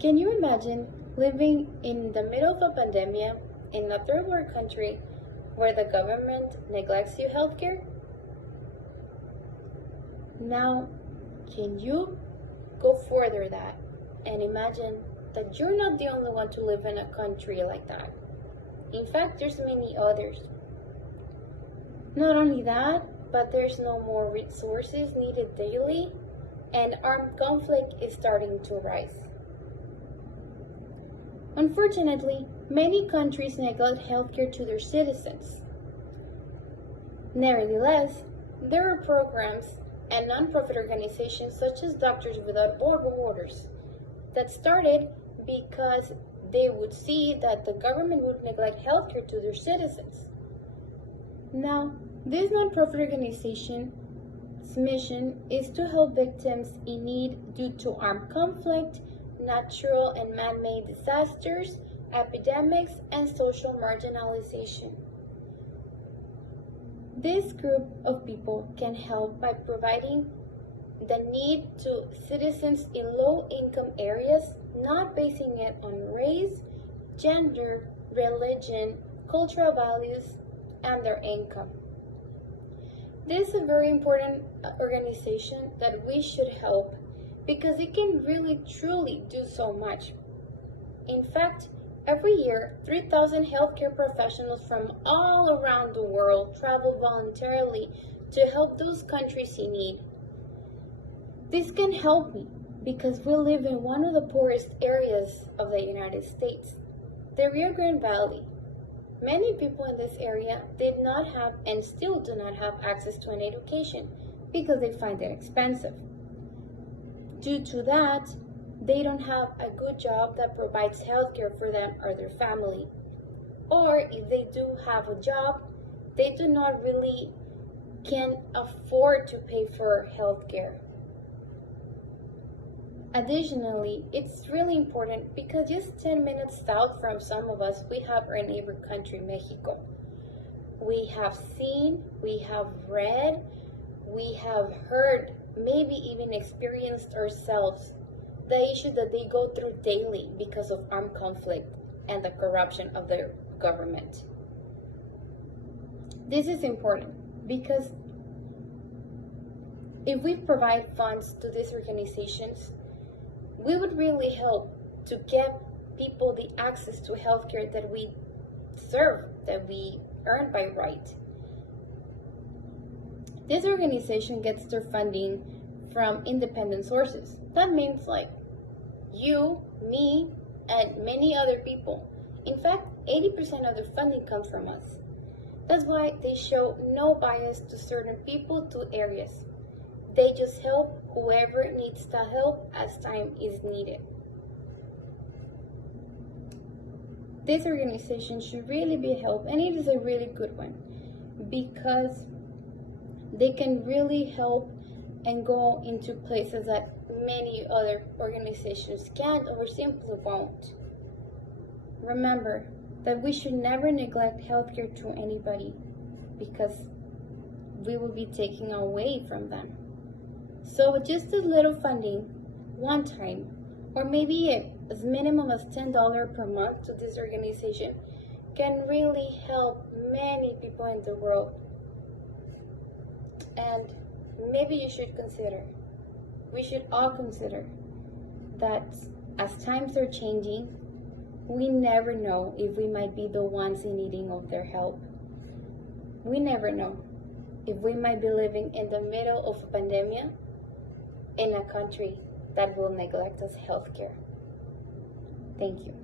Can you imagine living in the middle of a pandemic in a third world country where the government neglects your healthcare? Now, can you go further that and imagine that you're not the only one to live in a country like that? In fact, there's many others. Not only that, but there's no more resources needed daily, and armed conflict is starting to rise. Unfortunately, many countries neglect healthcare to their citizens. Nevertheless, there are programs and non-profit organizations such as Doctors Without Borders that started because they would see that the government would neglect healthcare to their citizens. Now, this non-profit organization's mission is to help victims in need due to armed conflict, natural and man-made disasters, epidemics, and social marginalization. This group of people can help by providing the need to citizens in low-income areas, not basing it on race, gender, religion, cultural values, and their income. This is a very important organization that we should help because it can really truly do so much. In fact, every year, 3,000 healthcare professionals from all around the world travel voluntarily to help those countries in need. This can help me because we live in one of the poorest areas of the United States, the Rio Grande Valley. Many people in this area did not have and still do not have access to an education because they find it expensive. Due to that, they don't have a good job that provides healthcare for them or their family. Or if they do have a job, they do not really can afford to pay for healthcare. Additionally, it's really important because just 10 minutes south from some of us, we have our neighbor country, Mexico. We have seen, we have read, we have heard, maybe even experienced ourselves the issue that they go through daily because of armed conflict and the corruption of their government. This is important because if we provide funds to these organizations, we would really help to get people the access to healthcare that we deserve, that we earn by right. This organization gets their funding from independent sources. That means like you, me, and many other people. In fact, 80% of their funding comes from us. That's why they show no bias to certain people, to areas. They just help whoever needs the help as time is needed. This organization should really be helped, and it is a really good one because they can really help and go into places that many other organizations can't or simply won't. Remember that we should never neglect healthcare to anybody because we will be taking away from them. So just a little funding one time, or maybe as minimum as $10 per month to this organization can really help many people in the world. And maybe you should consider, we should all consider that as times are changing, we never know if we might be the ones in needing of their help. We never know if we might be living in the middle of a pandemic in a country that will neglect us healthcare. Thank you.